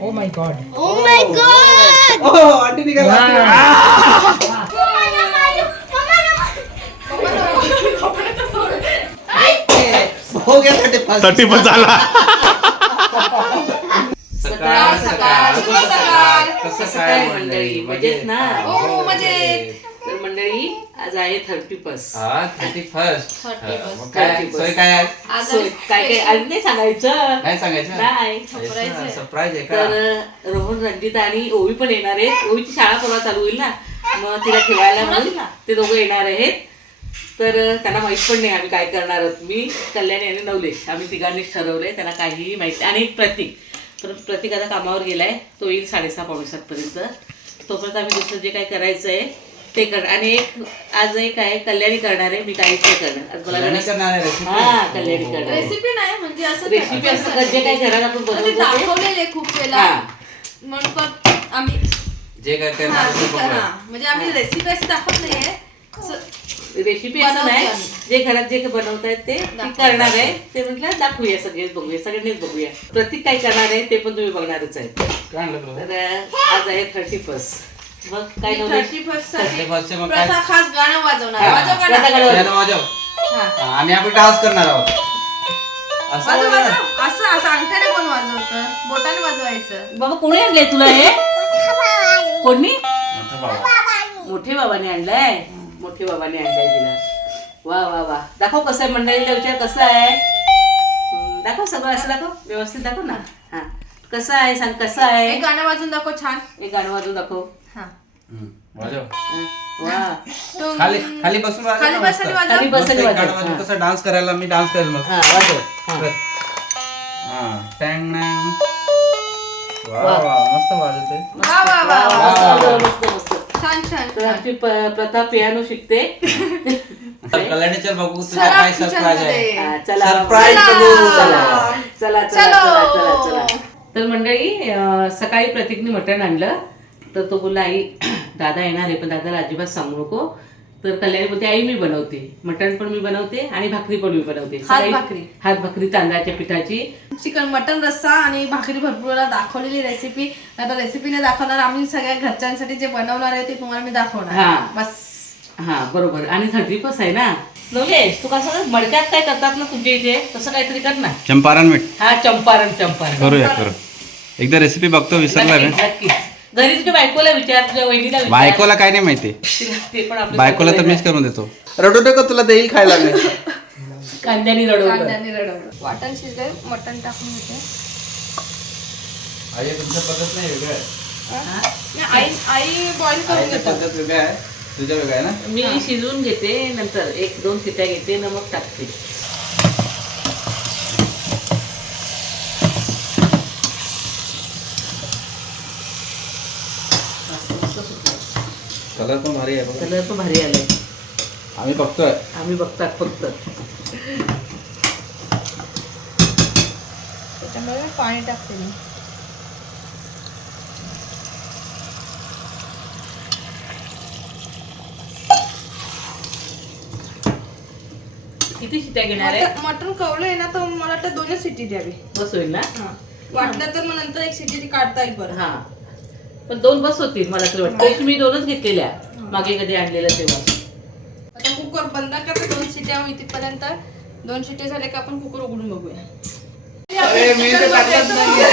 O my god. Oh my god. Oh aunty निघाला. हो गया 30 झाला. सकाळ सकाळ शुभ सकाळ. कसं काय मंडळी मजेत ना? हो मजेत. तर मंडळी आज आहे 31. हा 31. 31. मग काय सोय काय आहे? काय काय आज नाही सांगायचं. काय सांगायचं नाही. सरप्राईज आहे का? तर रोहन रंजिता आणि ओवी पण येणार आहेत. ओवीची शाळा परवा चालू होईल ना, मग तिला ठेवायला म्हणून ते दोघं येणार आहेत. तर त्यांना माहित पण नाही आम्ही काय करणार आहोत. मी, कल्याणी आणि नवलेश आम्ही तिघांनीच ठरवलंय. त्यांना काहीही माहिती. आणि एक प्रतीक, तर प्रतीक आता कामावर गेलाय. तो येईल 6:30-7 पर्यंत. तोपर्यंत आम्ही दुसरं जे काय करायचं आहे ते कर. आणि आज एक आहे कल्याणी करणार आहे. मी काहीच नाही करणार आज. कल्याणी करणार आहे recipe? हा कल्याणी करणार आहे. रेसिपी नाही म्हणजे असं रेसिपी असं जे काही घरात आपण बनवतो ते. दाखवलेले खूप वेळा हा. म्हणून पण आम्ही जे काय करणार आहे ते बघूया. म्हणजे आम्ही रेसिपी अशी दाखवत नाहीये. रेसिपी असं नाही, बनवतो जे घरात जे बनवत आहेत ते ती करणार आहे. ते म्हटलं दाखवूया, सगळेच बघूया, सगळ्यांनीच बघूया. प्रत्येक काय करणार आहे ते पण तुम्ही बघणारच आहे. काय आणलं तुला? तर आज आहे 31. मग काय नवलेश? 31st 31 चे मग काय? प्रथा खास गाणं वाजवणार. हा. वाजव गाणं. प्रथा गाणं. यानं वाजव. हा. आणि आपण डान्स करणार आहोत. असं वाजव वाजव. वाजव. असं अंगठ्याने कोण वाजवतं, बोटाने वाजवायचं. बाबा कोणी आणलंय तुला हे? कोणी? मोठा बाबा. मोठे बाबाने आणलंय. मोठे बाबाने आणलंय तिला. वा वा वा. दाखव कसं आहे मंडळीला विचार, कसं आहे दाखव. सगळं असं दाखव, व्यवस्थित दाखव ना. हा कसं आहे सांग, कसं आहे? एक गाणं वाजवून दाखव छान. एक गाणं वाजवून दाखव. हा. वाजव. वा. खाली खाली बसून वाजव खाली ना बस मस्त. आणि वाजव. खाली बस मस्त आणि एक वाजव. गाणं वाजव. कसं डान्स करायला मी डान्स करेल मग. हा वाजव. हा. हा टँग नँग. वा वा मस्त वाजवते. वा वा वा वा. मस्त मस्त मस्त. छान छान तर आमची प्रथा पियानो शिकते. कल्याणीच्या बघू तुझा काय सरप्राईज आहे. हा, चला सरप्राईज चला बघू. चला चला चला चला चला. तर मंडळी सकाळी प्रतीकने मटण आणलं. तर तो बोलला आई दादा येणार आहे पण दादाला अजिबात सांगू नको. तर कल्याणी बोलते आई मी बनवते, मटण पण मी बनवते आणि भाकरी पण मी बनवते. हात भाकरी तांदळाच्या पिठाची. चिकन मटन रस्सा आणि भाकरी भरपूर वेळा दाखवलेली रेसिपी. आता रेसिपीने दाखवणार, आम्ही सगळ्या घरच्यांसाठी जे बनवणार आहे ते तुम्हाला मी दाखवणार. हा. बस. हा बरोबर. आणि 31 आहे ना नवलेश, तू कसं मडक्यात काय करतात ना तुमच्या इथे तसं काहीतरी कर ना. चंपारण मीठ हा चंपारण चंपारण करूया करू. एकदा रेसिपी बघतो, विसरला रे. नक्कीच, नक्कीच. घरी तुझ्या बायकोला विचार, तुझ्या वहिनीला विचार. बायकोला काय नाही माहिती. ते पण आपलं बायकोला तर मीच करून देतो. रडू का तुला देईल खायला मी. कांद्यानी रडवलं. कांद्याने रडवलं. वाटण शिजले, मटण टाकून घेते. आई तुमच्या पद्धत नाही वेगळं आहे. आई बॉईल करून आईच्या घेतात. पद्धत वेगळं आहे, तुझ्या वेगळं आहे ना. मी शिजवून घेते, नंतर 1-2 शिट्या घेते, नमक टाकते. कलर पण भारी आहे बघ. कलर पण भारी आलाय. आम्ही बघतोय. आम्ही बघतात फक्त. त्याच्यामुळे मी पाणी टाकते मी. किती शिट्या घेणार आहे? मटण कवलंय ना तर मला वाटतं 2च शिट्टी द्यावी. बस होईल ना. वाटलं तर मग नंतर एक शिट्टी ती काढता येईल बरं. हा पण 2 बस होतील मला तरी वाटतं. मी 2च घेतलेल्या मागे कधी आणलेल्या तेव्हा. आता कुकर बंद करते, 2 शिट्ट्या होईपर्यंत. 2 शिट्टे झाले का आपण कुकर उघडून बघूया. अरे मी तर टाकलंच नाहीये.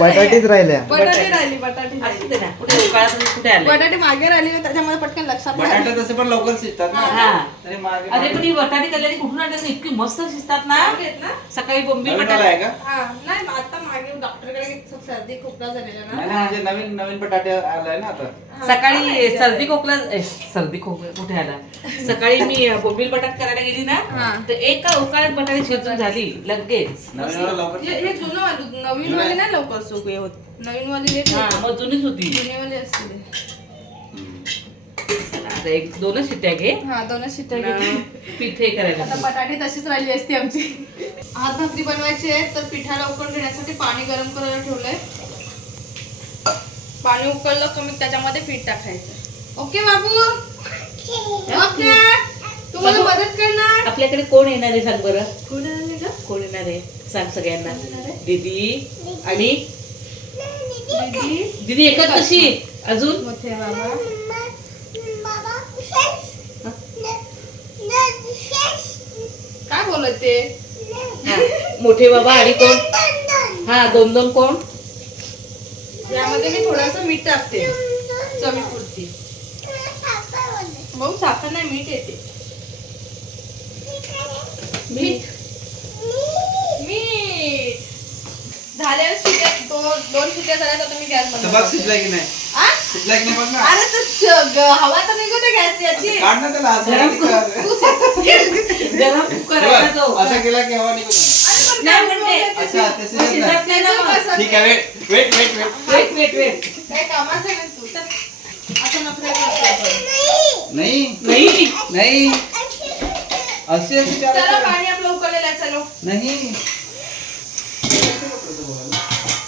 बटाटीच राहिल्या. बटाटे राहिली. असू दे ना. कुठे उकाळात कुठे आले? बटाटे मागे राहिली, त्याच्यामध्ये पटकन लक्षात नाही. बटाटे तसे पण लवकर शिजतात ना. हा. तरी मागे अरे पण ही बटाटे कल्याणी कुठून आणतात? इतकी मस्त शिजतात ना. घेत ना? सकाळी बोंबील नवीन वाला बटाटे. आहे का? हा, नाही आता मागे डॉक्टरकडे सर्दी खोकला झालेला ना. नाही नाही, म्हणजे नवीन नवीन बटाटे आलाय ना आता. सकाळी सर्दी खोकला कुठे आला? सकाळी मी बोंबील बटाट करायला गेली ना, तर एका उकाळ्यात बटाटे शिजून झाली लगेच. नवीन वाला लवकर हे जुनं वाली, नवीन वाली नाही लवकर सुक होत. नवीन वाली लेट हा होते. मग जुनीच होती. जुनी वाली असते ते. आता 1-2च शिट्ट्या घे. हा, 2च शिट्ट्या आणि घेते. पीठ हे करायला. आता बटाटे तशीच राहिली असती आमची. हात भाकरी बनवायची आहे तर पिठा लवकर घेण्यासाठी पाणी गरम करायला ठेवलंय. पाणी उकळलं का मग त्याच्यामध्ये पीठ टाकायचं. ओके बाबू. ओके. तुम्हाला मदत करणार. आपल्याकडे कोण येणार आहे सांग बरं? कोण आले का? कोण येणार आहे सांग सगळ्यांना. दीदी आणि दीदी एकच कशी अजून मोठे बाबा काय बोलत ते हा, मोठे बाबा आणि कोण हा दोन कोण यामध्ये मी थोडंसं मीठ टाकते चवीपुरती. मग साखर नाही मीठ येते. मीठ मीठ झाल्या शिट्या दोन शिट्या झाल्या तर तुम्ही गॅस बंद बघ करा. शिजला की नाही आ? शिजला की नाही बघ ना अरे तर हवा तर निघू दे गॅस याची. काढ ना त्याला असं गरम नाही करायचं. गरम कुकर आहे ना तो. असं केला की हवा निघून जाणार. अरे पण नाही काय म्हणते. बोलते? अच्छा ते शिजत नाही. शिजत नाही ना मग. कसं ठीक आहे wait wait wait wait wait काय कामाचं आहे ना तू तर आता नखरे करतो आपण. नाही नाही नाही असे असे चला चालायचं. पाणी आपलं उकळलेलं आहे. चलो नाही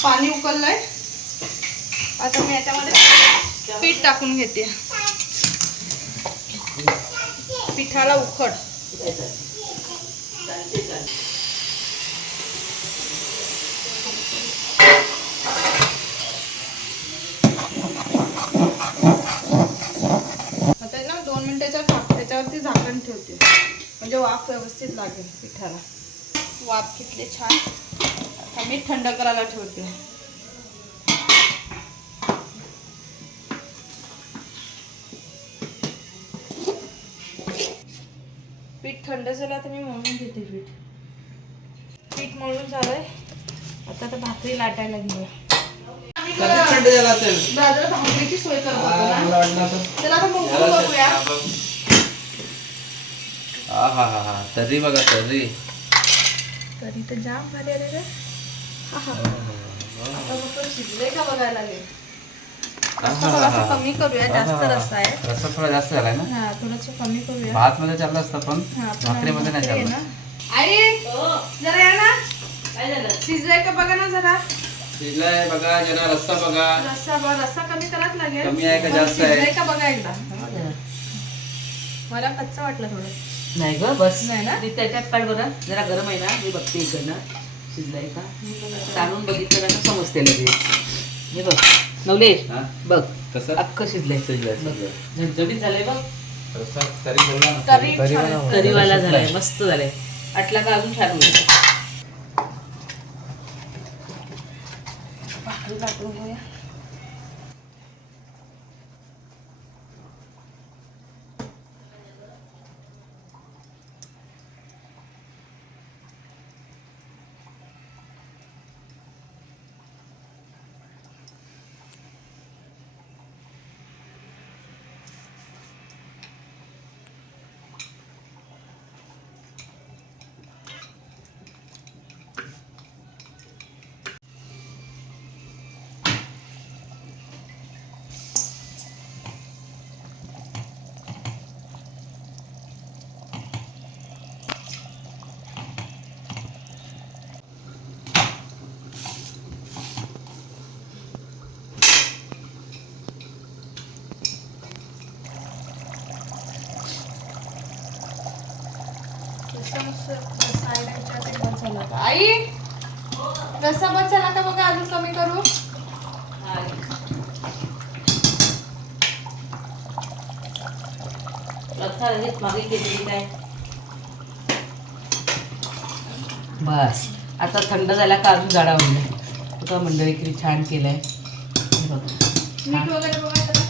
पाणी उकळलंय. आता मी याच्यामध्ये पीठ टाकून घेते. पिठाला उखड. आता ना 2 मिनिटाच्या त्याच्यावरती झाकण ठेवते म्हणजे वाफ व्यवस्थित लागेल पिठाला. वाफ घेतले छान. आता मी थंड करायला ठेवते. पीठ थंड झालं तर मी मळून घेते. पीठ मळून झालंय. आता भाकरी लाटायला घेऊया. कधी थंड झाला असेल दादा भाकरीची सोय करतो मला वाटलं असं. त्याला आता मग करूया. हा हा हा हा तरी बघा तरी तरी तर जाम भारी आले रे. आता फक्त शिजले का बघायला लागेल. रस्सा थोडासा कमी करूया. जास्त रस्सा आहे. रस्सा थोडा जास्त झालाय ना. हा थोडंसं कमी करूया. भात मध्ये चाललं असतं पण हा, पण भाकरीमध्ये नाही भाकरी आहे चाललं. ना. आई जरा या ना. काय झालं शिजलंय का बघा ना जरा. शिजलाय बघा जरा रस्सा बघा रस्सा कमी करायला लागेल. कमी आहे का पण जास्त आहे? शिजलंय का बघा एकदा. मला कच्चा वाटलं थोडं. नाही ग बस नाही ना? ती त्याच्यात काढ बरं जरा गरम आहे ना मी बघते इकडनं शिजलाय का चालून बघितलं ना समजते लगेच. हे बघ नवलेश हा? बग कसं अख्खं शिजलंय शिजलंय, बघ. शिजलंय. झणझणीत झालंय बघ. रस्सा तरी बोलला ना. तरी तरी छान. बनव. तरीवाला झालाय मस्त झालाय. आटला का अजून छान होईल. भाकरी लाटून घेऊया. आई रस्सा बंद झाला का बघा. अजून कमी करू. लक्षा लगेच मागे केलेली काय बस आता थंड झाला का अजून जाडा होईल. तुका मंडळी किती छान केलंय. हे बघ. मीठ वगैरे बघा त्याला.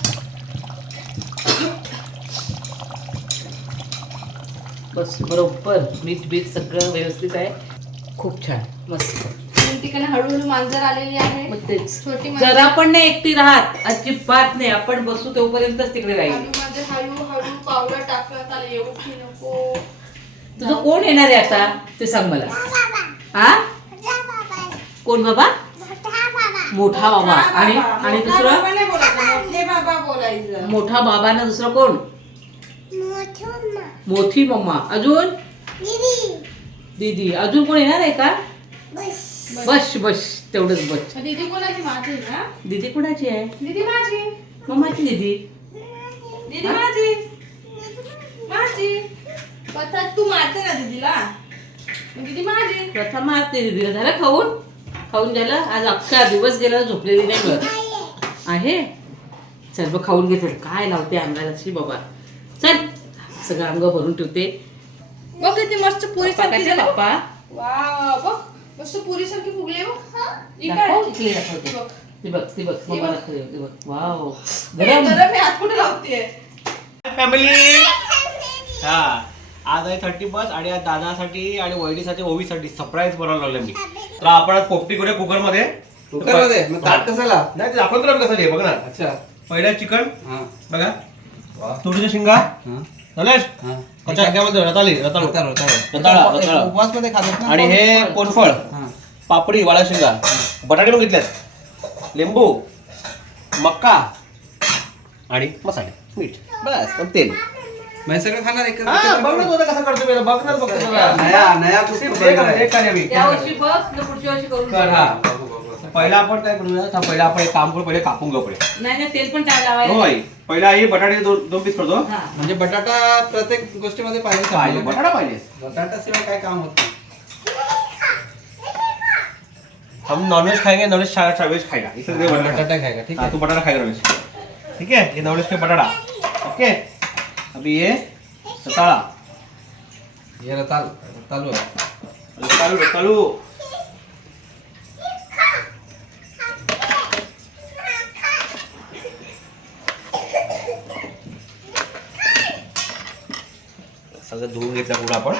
बस बरोबर मीठ बीठ सगळं व्यवस्थित आहे. खूप छान मस्त. आणि तिकडे हळूहळू मांजर आलेली आहे. मग तेच छोटी मांजर. जरा पण नाही एकटी राहत अजिबात नाही. आपण बसू तोपर्यंतच तिकडे राहील. हळूमध्ये हळूहळू पावलं टाकत आले. येऊ की नको. तुझं कोण येणार आहे आता ते सांग मला. हा कोण बाबा मोठा बाबा आणि आणि मोठा दुसरं बाबा नाही बोलायचं. मोठे बाबा बोलायचं. मोठा बाबा ना दुसरं कोण मोठी मम्मा अजून दीदी अजून कोण येणार आहे का. बस बस तेवढंच बस. दीदी कोणाची माझी ना. दीदी कुणाची आहे दीदी माझी. मम्माची दीदी. दीदी माझी. माझी. पता तू मारते ना दीदीला. किती माझी प्रथम आज ते दिलं झालं खाऊन झालं. आज अख्खा दिवस गेला झोपलेली नाही बघ आहे. चल बघ खाऊन घेते. काय लावते अंगाला अशी बाबा. चल सगळं अंग भरून ठेवते. बघ किती मस्त पुरी सारखी झाली. पप्पा वाव बघ मस्त पुरी सारखी फुगली बघ. ही काय? दाखव, इकडे दाखवते. बघ. ती बघ मम्मा दाखवते. ती बघ. वाव हे गरम. गरम आहे, हात कुठे लावतेय. फॅमिली हा आज आहे 31 आणि आज दादासाठी आणि वहिनीसाठी ओवीसाठी सरप्राईज बनवायला लागले मी. तर आपण आज पोपटी करूया कुकरमध्ये. कुकरमध्ये? मग ताट कशाला? नाही ते दाखवतो ना कसं आहे बघ ना. अच्छा. पहिला चिकन हा. बघा वा. तुळशीच्या शिंगा हा. नलेश हा. कच्च्या ह्याच्यामध्ये रताळू रताळा. उपवासमध्ये खातात ना? आणि हे कोरफळ हा. पापडी वाळा शेंगा बटाटे पण घेतल्यात लिंबू मक्का आणि मसाले मीठ बस पण तेल. मग सगळं खाणार एक हा, बघ ना तू आता कसं करतो मी. बघ ना फक्त नया एक कार्य मी. या वर्षी बघ न पुढच्या वर्षी करून कर हा. बघू. पहिला आपण काय करूया तर पहिला आपण एक काम करू पहिले कापून घेऊ पहिले. नाही तेल पण टाक हो लावायला. आई पहिला ही बटाटे दोन पीस करतो. हा. म्हणजे बटाटा प्रत्येक गोष्टीमध्ये पाहिजे. पाहिजे बटाटा पाहिजे. बटाटा शिवाय काय काम होत नाही. हम नॉनवेज खाएंगे नॉनवेज वेज खाएगा इसलिए बटाटा खाएगा ठीक हाँ है. तू बटाटा खाएगा नॉनवेज. ठीक है ये नॉनवेज के बटाटा. ओके अभी ये रताळा ये रताळू आहे. रताळू सगळं धुवून घेतलं पुढे आपण.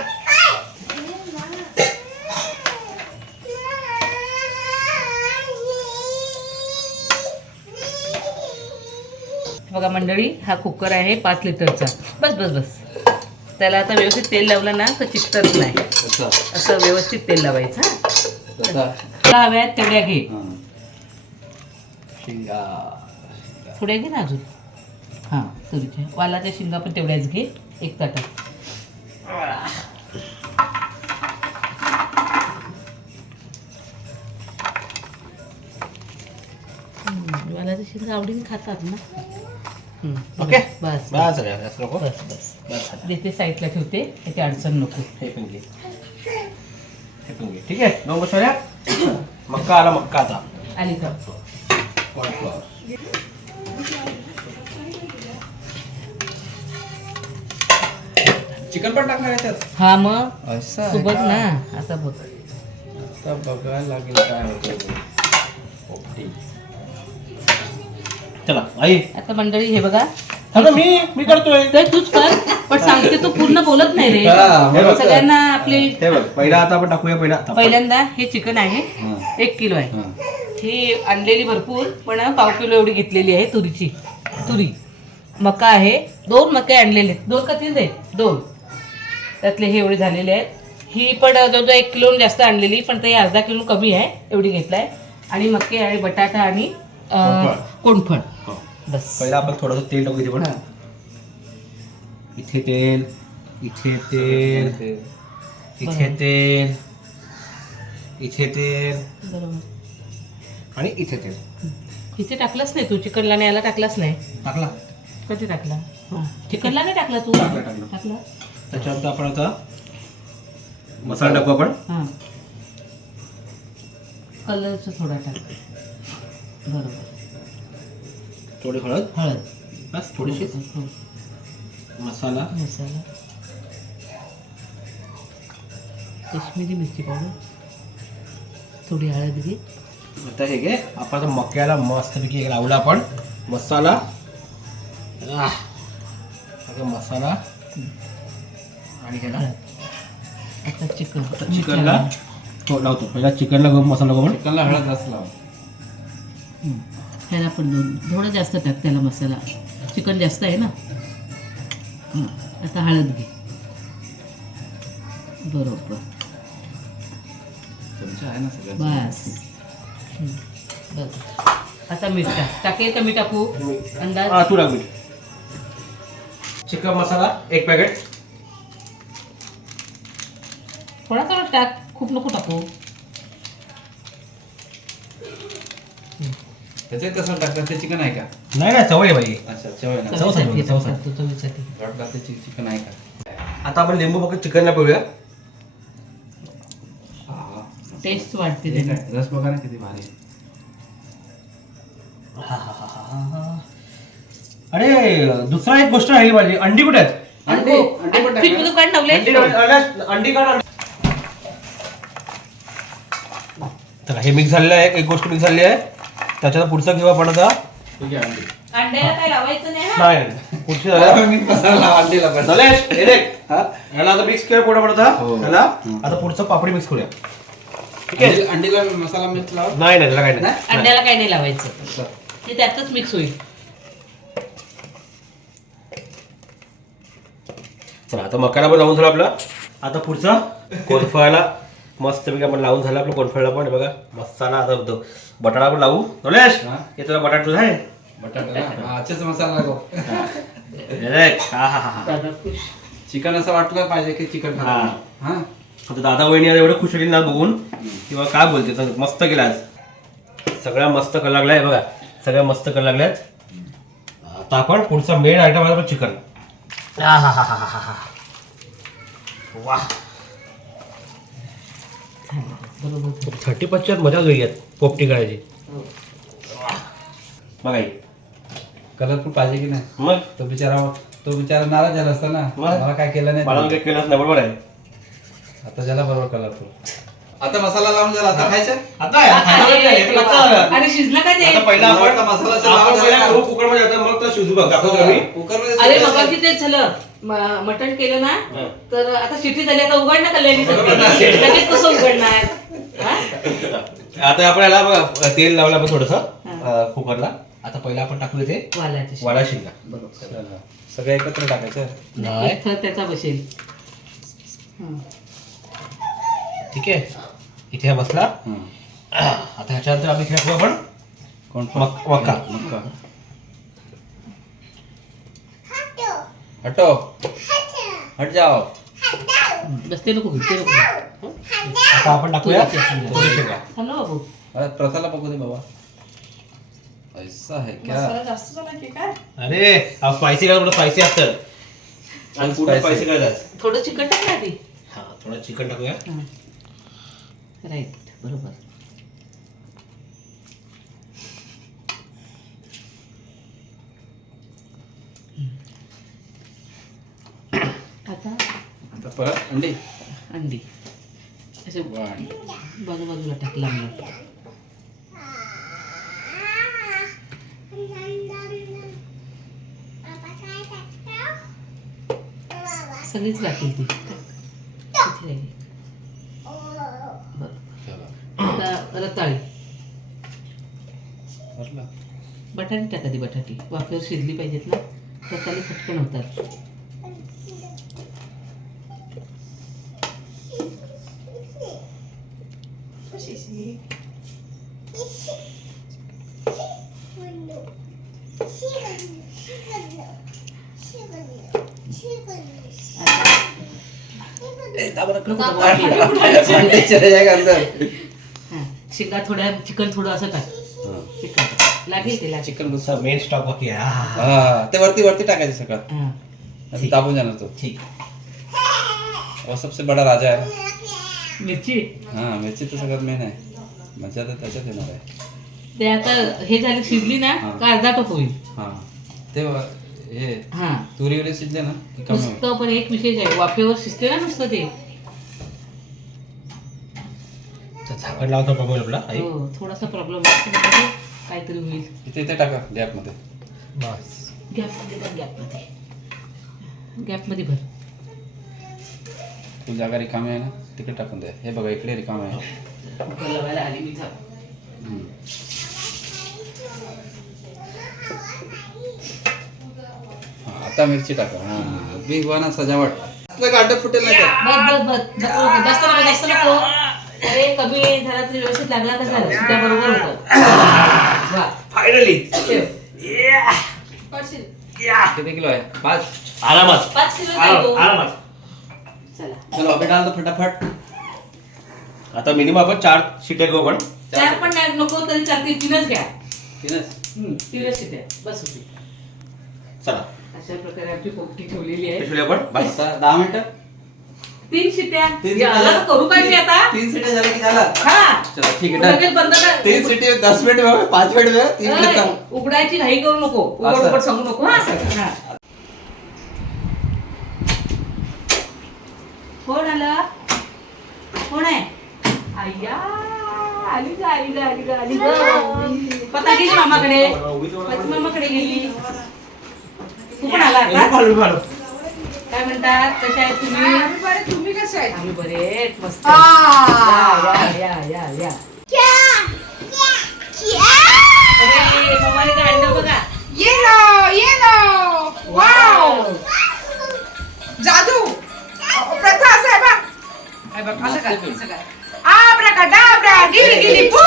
बघा मंडळी हा कुकर आहे 5 लिटरचा. बस त्याला आता व्यवस्थित तेल लावलं ना तर चिकटत नाही. अच्छा. असं व्यवस्थित तेल लावायचं. रताळा. तुला हव्यात तेवढ्या घे. हा. शिंगा. थोड्या घे ना अजून. हां तुरीच्या वालाच्या शिंगा पण तेवढ्याच घे एक ताटात. वालाच्या शिंगा आवडीने खातात ना. ओके बस बस रे असं नको. बस बस देते साईडला ठेवते त्याची अडचण नको. हे पण घे ठीक आहे. 2 मसाल्या मक्का आला मक्काचा आली का कॉर्नफ्लॉवर. चिकन पण टाकणार आहे त्यात. हा मग असं तू बघ ना आता बघ. आता बघायला लागेल काय होतं. पोपटी. चला आई आता मंडळी हे बघा थांब ना, मी करतोय. ते तूच कर पण सांगते तू पूर्ण बोलत नाही रे. हा, हे बघ. सगळ्यांना आपले हे बघ पहिला आता आपण टाकूया पहिल्यांदा हे चिकन आहे हा. 1 किलो आहे. हा. ही आणलेली भरपूर पण 1/2 किलो एवढी घेतलेली आहे तुरी. मका आहे 2 मके आणलेले 2 का 3 आहे 2 त्यातले हे एवढे झालेले आहेत. ही पण जवळजवळ 1 किलो जास्त आणलेली पण ते 1/2 किलो कमी आहे एवढी घेतलाय. आणि मके आणि बटाटा आणि कोणफळ. बस पहिला आपण थोडंसं तेल टाकू इथे पण. हा. इथे तेल इथे तेल इथे तेल इथे तेल बरोबर. आणि इथे तेल इथे टाकलंच नाही तू चिकनला आणि याला टाकलाच नाही. टाकला. कधी टाकला चिकनला नाही टाकला तू. टाकला त्याच्यानंतर आपण आता मसाला टाकू आपण. हां कलरचं थोडा टाक. बरोबर. थोडी हळद हळद बस थोडीशी हो. मसाला मसाला काश्मीरी मिरची पावडर थोडी हळद घे. आता हे घे आपण आता मक्याला मस्तपैकी लावला आपण मसाला. मसाला आणि ह्याला आता चिकन. आता चिकनला हो लावतो. पहिला चिकनला मसाला लावू आपण. चिकनला हळद जास्त लावा. ह्याला पण थोडं जास्त टाक त्याला मसाला. चिकन जास्त आहे ना. आता हळद घे. बरोबर चमचा आहे ना सगळ्यात. बस. बस आता मीठ टाकेल का मी टाकू अंदाज. हा तू टाक मीठ. चिकन मसाला 1 पॅकेट. थोडा थोडा टाक खूप नको टाकू. त्याच्यात कसं टाकतात ते चिकन आहे का? नाही सवय आहे भाई. अच्छा चवय ना. चवीसाठी चवसाठी. चवीसाठी. वाटलं ते चिकन आहे का? आता आपण लिंबू फक्त चिकनला पिळूया. टेस्ट वाढते हे काय रस बघा ना किती भारी आहे. अरे दुसरा एक गोष्ट राहिली माझी, अंडी कुठे आहेत? अंडी पण टाका. पीठ मध्ये काढ अंडी अंडी काढ. चला हे मिक्स झालेलं आहे, एक गोष्ट मिक्स झालेली आहे. त्याच्यात पुढचं घेऊ आपण आता. ठीक आहे अंडी. अंड्याला काय लावायचं नाही हा? नाही पुढची झालं. मी मसाला अंडीला पण. नलेश हे देख. हा? याला आता मिक्स केलं पुढे पडता हो. त्याला. आता पुढचं पापडी मिक्स करूया. ठीक आहे. अंडीला मसाला मिक्स लावा. नाही नाही त्याला काही नाही. अंड्याला काही नाही लावायचं, ते त्यातच मिक्स होईल. चला आता मकाला पण लावून झालं आपलं. आता पुढचं कोरफळाला मस्त पैकी आपण लावून झालं आपलं कोरफळला पण. हे बघा मसाला आता बटाटा पण लावू. नलेश हा? हे तुला बटाटा तुझा आहे. बटाटा अच्छेच मसाला लागो. हे देख. हा हा हा. दादा खुश. चिकन असं वाटलं पाहिजे की चिकन हा. हा आता दादा वहिनी आता एवढं खुश होईल ना बघून किंवा काय बोलते तर मस्त केलं आज. सगळ्या मस्त करू लागलाय बघा, सगळ्या मस्त करू लागल्यात. आता आपण पुढचा मेन आयटम आहे चिकन. हा हा हा हा हा हा. वा 30 मजा घ्यायची आहेत पोपटी करायची. बघा ही. कलरफुल पाहिजे की नाही. मग तो बिचारा नाराज झाला असता ना, मग? मला काय केलं मला नाही. काही केलंच नाही बरोबर आहे. आता झाला बरोबर कलरफुल. आता मसाला लावून झाला, आता खायचं. आता खायला नाही, हे तर कच्चं झालं. आणि शिजलं का ते? आता पहिला आपण मसाला आपण पहिला गहू कुकरमध्ये घालतो, मग तो शिजू बघ दाखवतो मी. कुकरमध्ये अरे शिजवायचं. मगाशी तेच झालं, मटण केलं ना हा. तर आता शिटी झाली, आता उघड ना कल्याणी बरोबर ना. लगेच कसं उघडणार हा? आता आपण याला बघा तेल लावलं आपण थोडंसं कुकरला. आता पहिला आपण टाकू इथे वालाची शिटी. वाडा शिंगा. चला. सगळं एकत्र टाकायचं. नाही एक थर त्याचा बसेल. हं. ठीक आहे. इथे हा बसला. हं. आता ह्याच्यानंतर आम्ही खेळतो आपण कोण मक्का. मक्का. हटो हट जाओ. बस ते नको घेऊ, ते नको. आता आपण टाकूया थोडी शेंगा. हॅलो बाबू. अरे प्रथाला बघू दे बाबा. ऐसा है क्या. मसाला जास्त झाला की काय? अरे हा स्पायसी करा, थोडं स्पायसी असतं आणि पूर्ण Spicy. स्पायसी करायचं. थोडं चिकन टाक ना आधी. हा थोडं चिकन टाकूया. राईट, बरोबर. आता आता परत अंडी. अंडी असे वन. बाजूबाजूला टाकला म्हणून. सगळीच राहतील ती. किती राहिली? बरं. आता रताळी. भरलं. बटाटी टाका, ती बटाटी वाफेवर शिजली पाहिजेत ना, रताळी पटकन होतात. अंडे चले जाएगा अंदर. शेंगा थोड्या, चिकन थोडं असं टाक. चिकन लागेल ते लागेल. चिकन असा मेन स्टॉक बाकी आहे. हा ते वरती टाकायचे सगळं. हां. अभी दाबून जाणार तो. ठीक. और सबसे बड़ा राजा है. मिरची हाँ मिरची तर सगळ्यात मेन आहे. मजा तर त्याच्यात येणार आहे. ते आता हे झाली शिजली ना हां. का अर्धा टप होईल. हा ते हे हां, तुरी वगैरे शिजले ना की कमी होईल. नुसतं पण एक विशेष आहे, वाफेवर शिजते ना नुसतं ते. तर झाकण लावतो प्रॉब्लेम आपला आई. हो, थोडासा प्रॉब्लेम काहीतरी होईल. इथे टाका गॅपमध्ये. बस गॅपमध्ये भर, गॅपमध्ये भर. ती जागा रिकामी आहे ना तिकडे टाकून द्या. हे बघा इकडे रिकामी आहे. कुकर लावायला आली मी जा. हम्म. हा, आता मिरची टाका. हा बिग वन सजावट. आपलं गाडं फुटेल नाही तर. बस जास्त नको, जास्त नको. अरे कमी झाला तरी व्यवस्थित लागला का झालं, त्या बरोबर होतं. वा, फायनली ठेव. पडशील. किती किलो आहे. 5. आरामात 5 किलो आहे तो. आरामात. चला, चलो अभी डाल दो फटाफट. आता मिनिमम आपण 4 शिट्या घेऊ आपण. 4 पण नाही, नको तरी चालतील, 3च घ्या. 3च. 3च शिट्या बस होती. चला अशा प्रकारे आपली पोपटी ठेवलेली आहे. ठेवूया आपण. बस आता 10 मिनिटं. 3 शिट्या. 3 याला तर करू काय मी आता. 3 सीटे झाले की झाला. हा चलो ठीक है लगेच डन. बंद कर. 3 सीटी 10 मिनिट में 5 मिनिट में 3 मिनिट अय, उघडायची घाई करू नको. उघड असं. उघड सांगू नको हा. हा. कोण आलं? कोण आहे? आय्या, आली ग, आली ग, आली ग, आली ग. पता गेली मामाकडे. पती मामाकडे गेली. तू पण आला आता? काय म्हणतात? कशा आहेत तुम्ही? तुम्ही कसे आहेत? आम्ही बरे आहेत, मस्त. आ. या. अरे, मम्माने काय आणलं बघा. येलो वाव जादू प्रथा असं आहे बघ. काय बघ असं काय आब्राकाडाब्रा गिली गिली बू.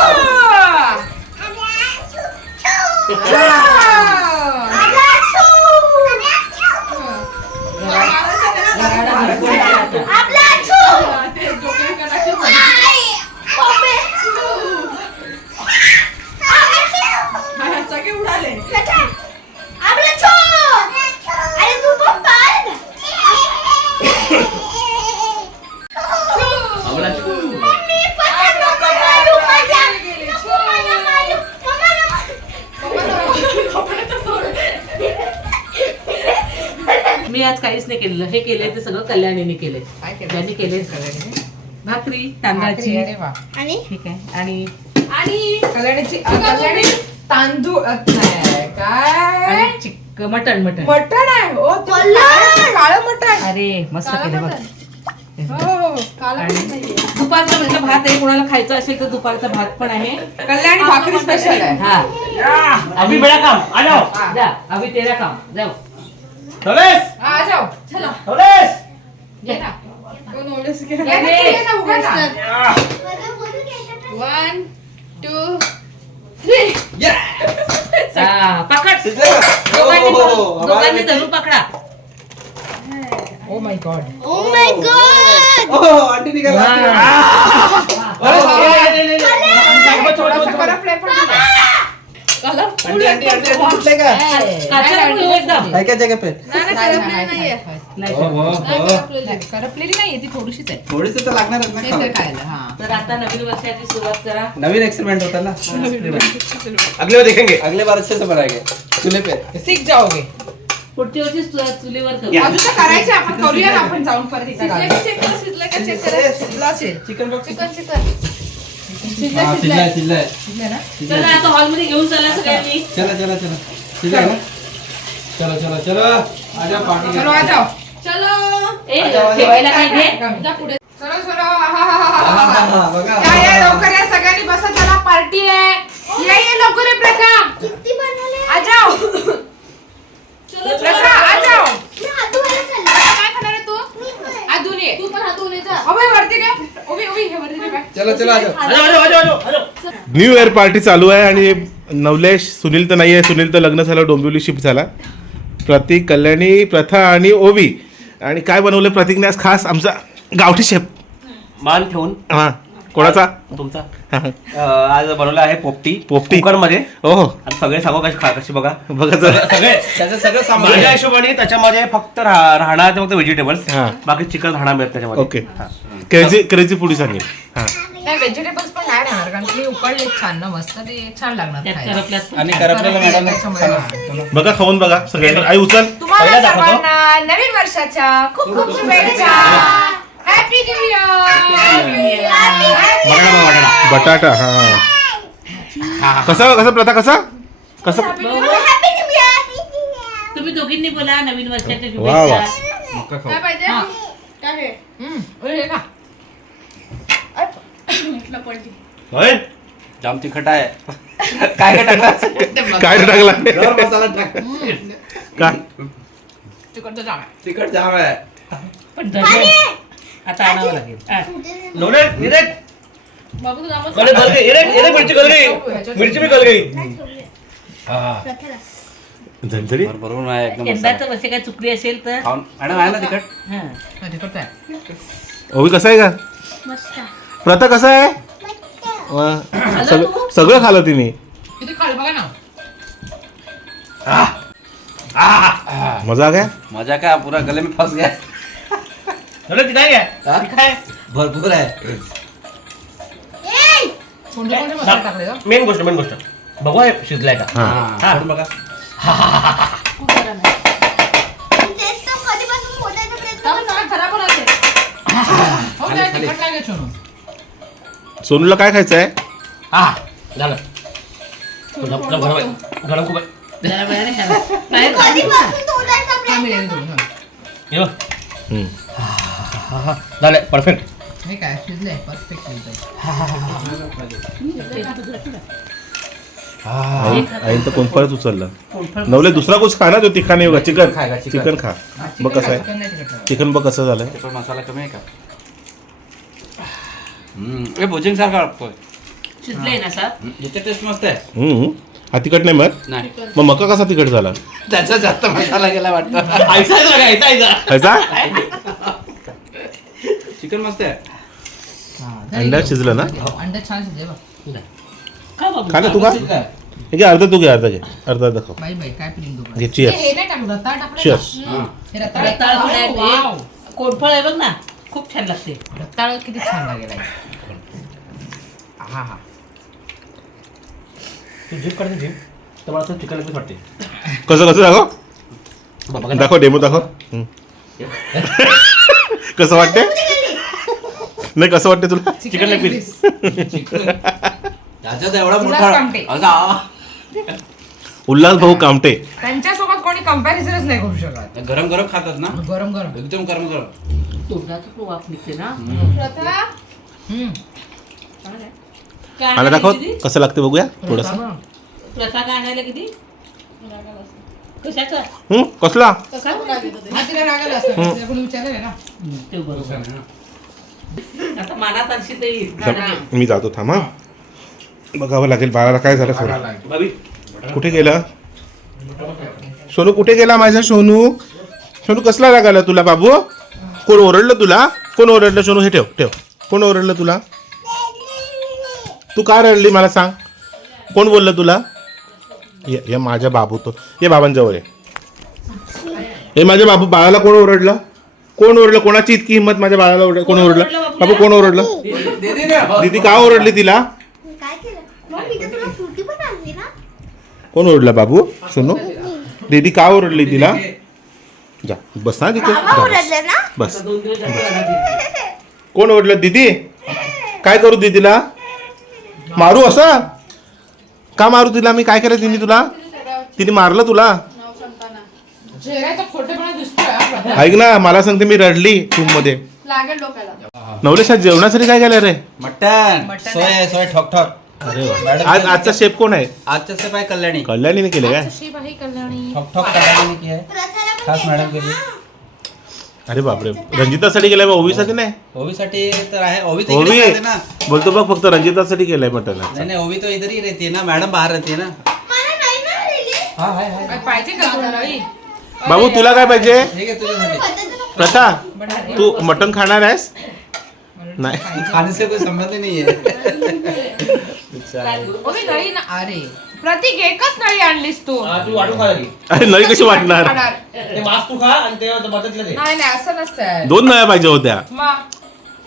सगळे उडाले. मी आज काहीच नाही केलेलं. हे केलंय ते सगळं कल्याणीने केलंय. ज्यांनी केलंय भाकरी तांदळाची. ठीक आहे. आणि कल्याणी तांदूळ काय मटण मटण आहे. ओ काळं मटण. अरे मस्त केलं बघ. हो काळं आणि मटण नाहीये. दुपारचा म्हणजे भात आहे. कोणाला खायचं असेल तर दुपारचा भात पण आहे. कल्याणी भाकरी स्पेशल आहे. हा अभी बड़ा काम आ जाओ. जा अभी तेरा काम जाओ. नवलेश आ जाओ चला नवलेश ये ना. कोण ओळख ये ना उभा ना. 1 2 3 हा, पकड. शिजले का? दोघांनी हो, हो, धरून- हो. दोघांनी धरून पकडा. ओ माय गॉड. ओह आंटी निकाल. आंटी फुटले का? काचा नको एकदम. काय काय जगह पे? नाही हो, हो, हो. करपलेली नाहीये ती थोडीशीच आहे. थोडीशी तर लागणारच ना ते तर खायला. खायला हा. तर आता नवीन वर्षाची सुरुवात करा. नवीन एक्सपेरिमेंट होता ना. अगले बार देखेंगे. अगले बार अच्छे से बनाएंगे चूल्हे पे. सीख जाओगे. पुढच्या वर्षी चुलीवर करू. अजून तर करायचे आपण करूया ना आपण जाऊन परत इथे शिजला असेल. Chicken box. शिजला चिल्लाय. ना. चला आता हॉलमध्ये घेऊन चला सगळ्यांनी. चला चिल्लाय ना. चलो आजा पार्टी चलो आ जाओ. ए, ठेवायला काय घे. जा पुढे. चलो आहाहाहा. या लवकर या सगळ्यांनी बसा. चला पार्टी आहे. ये लवकर ये प्रथा. आ जाओ प्रथा आ जाओ. काय खाणार आहे तू? अजून ये. तू पण हात धुवून ये जा. अबे वरती काय? उभी हे वरती काय? चलो आ जाओ. आ जाओ. न्यू इयर पार्टी चालू आहे आणि नवलेश सुनील तर नाही आहे. सुनील तर लग्न झालं डोंबिवली शिफ्ट झाला. प्रतीक कल्याणी प्रथा आणि ओवी. आणि काय बनवलं प्रतीकने आज खास आमचा गावठी शेफ. मान ठेवून हां कोणाचा तुमचा हां. आज बनवला आहे पोपटी पोपटी. कुकर मध्ये. ओहो आणि सगळे सांगू कशी बघा बघा जरा. सगळे त्याचं सगळं सामान माझ्या आहे. हिशोबाने त्याच्यामध्ये फक्त राहणार फक्त व्हेजिटेबल्स. हा. बाकी चिकन राहणार मिळत त्याच्यामध्ये. ओके क्रेझी पुडी सांगेल. हां नाही व्हेजिटेबल्स पण नाही राहणार कारण की उकडले छान ना मस्त ते छान लागणार त्यात खायला. करपल्यात. आणि करपलेला मॅडम त्याच्यामध्ये. बघा खाऊन बघा सगळ्यांनी. आई उचल. तुम्हाला पहिला दाखवतो. सर्वांना नवीन वर्षाच्या खूप खूप शुभेच्छा. Happy new year. बटाटा हां. कसा प्रथा कसं तुम्ही दोघींनी बोला नवीन वर्षाच्या वा वा. शुभेच्छा. काय पाहिजे? काय हे? हे का? म्हटलं पडली. होय? जाम तिखट आहे. काय टाकला? काय टाकला गरम मसाला टाक. काय तिकडचं जागा. तिखट जाम आहे. पण धन्य आता आणावं लागेल. हा. नवलेश, नीरज, बाबू तू जामच गले गल गई. ये मिर्ची गल गई. मिर्ची भी गल गई. झणझणी. बरोबर आहे एकदम मस्त. यंदाचं वर्ष काय चुकली असेल तर खाऊन मॅडम आहे ना तिखट. हा. तिकडचं आहे. ओवी कसा आहे का प्रथा कसा आहे सगळं खाल्लं तिने. किती खाल बघा ना. मजा आ गया. मजा का पूरा गले में फंस गया. नवलेश, दिखाई क्या? हा? दिखाई. भरपूर आहे. कोणते कोणते मसाले टाकले का? मेन गोष्ट बघू हे शिजलाय का हा. हा बघा खूप गरम आहे. थांब ना, खराब होणार ते. हो काय तिखट लागेल सोनू. सोनूला काय खायचं आहे? हा झालं गरम आहे. गरम खूप आहे जरा वेळाने खायला. बाहेर खा. खा मी देते थोडं, खा. हे बघ. हम्म. झालं परफेक्ट हे काय शिजलंय परफेक्ट शिजलंय. आई तर कोणफळच उचललं. नवले दुसरा कुछ खा ना, तो तिखा नाही होगा. चिकन खा, चिकन. चिकन खा. बघ कसं आहे चिकन नाही तिखट लागत. चिकन, बघ कसं झालंय. पण मसाला कमी आहे का हे भुजिंग सारखा वाटतोय शिजलंय ना सर. याचा टेस्ट मस्त आहे हा तिखट नाही मग नाही मग मका कसा तिखट झाला? त्याचा जास्त मसाला गेला वाटतं खायचा चिकन मस्त आहे अंडा शिजलं ना? अंडा छान शिजले बघ. खा ना तू खा. हे घे अर्धा, तू घे अर्धा, घे अर्धा खाऊ. बाई बाई काय फिलिंग तू. घे चिअर्स. हे नाही टाकलं रताळ टाकलं. चिअर्स. हे रताळ वाव. कोणफळ आहे बघ ना खूप छान लागते. रताळ किती छान लागेल आहे. हा हा. तू जीप काढते जीप तर मला असं चिकन वाटते कसं दाखव, बघा ना. दाखव डेमो दाखव. कसं वाटते? नाही कसं वाटते तुला? चिकन लेग पीस त्याच्यात एवढा उल्हास मोठा कामटे. असा उल्हास भाऊ कामटे. त्यांच्यासोबत कोणी कंपॅरिझनच नाही करू शकत. गरम गरम खातात ना गरम गरम. एकदम गरम गरम तोंडाचा वाफ निघते ना. प्रथा, काय मला आणायला दाखव किती? कसं लागते बघूया थोडस. प्रथा काय आणायला किती कशाचं कसला? कसा लागेल ते? हा तिला रागायला असतं. तिला कोणी विचारलं ना. ते बरोबर आता मनात आणशील ते येईल. मी जातो थांब हा. बघावं लागेल बाळाला काय झालं थोडं. भाभी कुठे गेला सोनू? कुठे गेला माझा सोनू? सोनू कसला रागाला तुला बाबू? कोण ओरडलं तुला? कोण ओरडलं सोनू? हे ठेव ठेव. कोण ओरडलं तुला? तू का रडली मला सांग? कोण बोललं तुला? ये माझ्या बाबू तो ये बाबांजवळ ये. हे माझ्या बाबू बाळाला कोण ओरडलं? कोण ओरडलं? कोणाची इतकी हिंमत माझ्या बाळाला ओरडलं? कोण ओरडलं? बाबू कोण ओरडलं? दीदी का ओरडली तिला? काय केलं मग मी तर तुला फ्रुटी पण आणली ना. कोण ओरडला बाबू? सोनू दीदी का ओरडली तिला? जा बस ना तिथे बाबा जा, ओरडले ना. बस. दोन दिवस झाले. कोण ओरडलं? दीदी काय करू दीदीला? मारू असं? का मारू तिला? मी काय केलं तिने तुला? तिने मारलं तुला? नाव सांगताना चेहऱ्याचा खोटेपणा दिसतोय हा. ऐक ना मला सांगते मी रडली रूम मध्ये. लागेल डोक्याला. नवलेश आज जेवणासाठी काय केलं रे? मटन सोय आहे सोय ठॉक ठॉक मॅडम आज आजचा शेफ कोण आहे? आजच्या से पाय कल्याणी कल्याणीने केले काय? बाई कल्याणी. ठॉक ठॉक कल्याणी की आहे प्रथाला पण खास मॅडम केली अरे बापरे रंजितासाठी केलंय ओवीसाठी नाही? ओवीसाठी तर आहे ओवी तर ओवी इकडेच राहते ना बोलतो बघ फक्त रंजितासाठी केलंय मटन. नहीं नहीं ओवी तो इधर ही रहती है ना मैडम बाहर रहती है ना मला नाही ना दिली. हाँ है काय पाहिजे का तुला बाई? बाबू तुला काय पाहिजे? ठीक है तुझ्यासाठी प्रथा तू मटन खाणार आहेस? नाही खाने से कोई संबंध ही नहीं है ओवी नळी ना. अरे प्रतीक एकच नळी आणलीस तू. तू वाटून खा लागली. अरे नळी कशी वाटणार? खाणार. ते मास्क तू खा आणि ते बदललं ते नाही नाही असं नसतं. 2 नळ्या पाहिजे होत्या. मग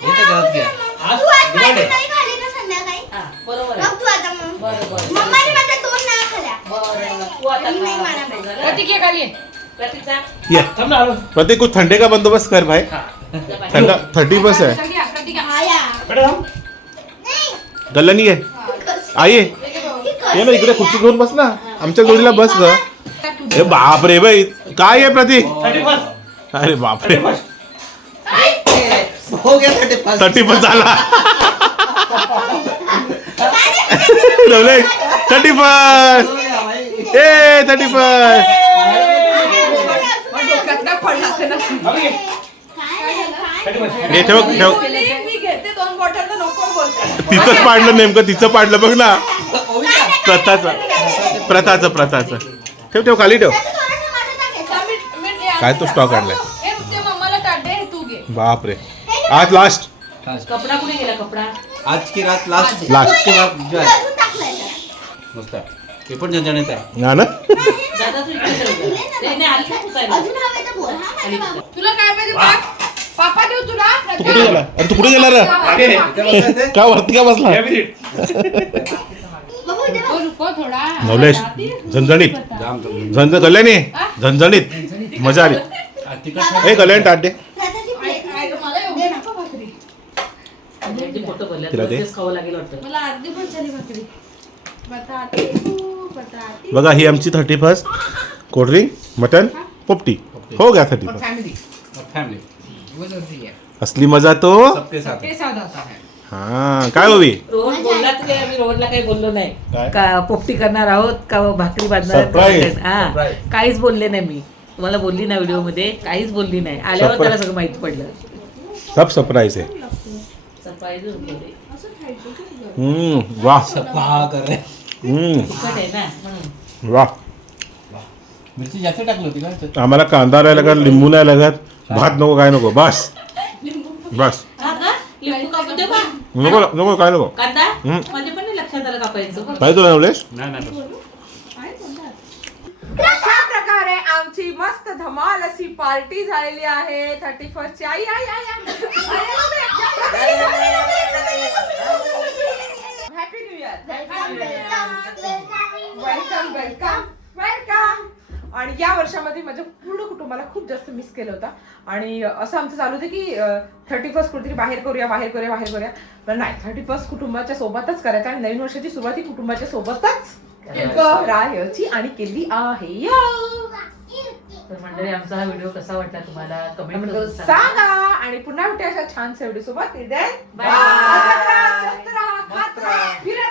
ये तो गलत किया आज तू आज डिमांड माझी आहे. नाही खाली ना संध्याकाळी. हा, बरोबर आहे. मग तू आता मग बरोबर मम्माने माझ्या 2 नाही खाल्या. बरोबर तू आता मी नाही मला नाही. प्रतीक ये खाली ये. प्रतीक जा. ये थांब ना आलो. प्रत्येक कुछ ठंडे का बंदोबस्त कर भाई. ठंडा 30 बस है. खाली या, प्रतीक या. हा या. कडे थांब. गल्ला ये आई ये ना इकडे खुर्ची घेऊन बस ना आमच्या जोडीला बस ग. ए बाप रे बाई काय आहे प्रतीक? 31. अरे बाप रे हो गया 31 30 पण झाला. नवलेश 31 ए 31 डोक्यातनं पडला ते ना. भाभी घे. काय झालं? काय? हे ठेव ठेव. मी घेते 2 बॉटल तर नको बोलते. तिचंच पाडलं नेमकं तिचं पाडलं बघ ना. प्रथाचं ठेव ठेव खाली ठेव. त्याचं थोडंसं माझं टाकायचं. काय तो स्टॉक आणलाय? हे ते मम्माला टाटे हे तू घे. बाप रे आज लास्ट कपडा कुठे गेला कपडा. आज की रात लास्ट लास्ट. उसके बाद जो है अजून टाकलंय जरा. मस्त आहे ते पण झणझणीत आहे हा ना. दादा तू इकडे ठेव. नाही नाही आली ना तू काय अजून हवे तर बोल हा माझ्या बाबा. तुला काय पाहिजे बघ. पापा देऊ तुला तू कुठे गेला अरे तू कुठे गेला रे का वरती का बसला रुको थोडा नवलेश झणझणीत कल्याणी झणझणीत मजा आली ए कल्याण ताट दे फोटो तिला दे. खावं लागेल वाटतं. मला अर्धी पण झाली भाकरी बटाटे बटाटे बघा ही आमची 31st कोल्ड्रिंक मटन पोपटी हो गया 31st फॅमिली असली मजा तो सबके साथ हा काय हवी रोहन बोलला तुला आम्ही रोहनला काही बोललो काय? नाही का पोपटी करणार आहोत का भाकरी बांधणार Surprise. हा काहीच बोलले नाही मी तुम्हाला बोलली ना व्हिडिओ मध्ये काहीच बोलली नाही आल्यावर Surprise. त्याला सगळं माहिती पडलं सब सरप्राईज आहे सरप्राईज होतं ते. वाह पहा कर रे. तिखट आहे ना म्हणून. वाह मिरची जास्त टाकली होती का आम्हाला कांदा नाही लागत लिंबू नाही लागत भात नको काय नको बस बस हा का? लिंबू कापून देऊ का? नको नको काय नको कांदा म्हणजे पण नाही लक्षात आलं कापायचं काय तुला नवलेश अशा प्रकारे आमची मस्त धमाल अशी पार्टी झालेली आहे 31st ची आई आई आई happy new year welcome welcome welcome आणि या वर्षामध्ये माझ्या पूर्ण कुटुंबाला खूप जास्त मिस केलं होतं आणि असं आमचं चालू होतं की 31st कुठेतरी बाहेर करूया पण नाही 31st कुटुंबाच्या सोबतच करायचं आणि नवीन वर्षाची सुरुवात ही कुटुंबाच्या सोबतच करायची आणि केली आहे तर मंडळी आमचा हा व्हिडिओ कसा वाटला तुम्हाला कमेंट करून सांगा. सांगा आणि पुन्हा भेटूया अशा छान व्हिडिओ सोबत Bye. फिरत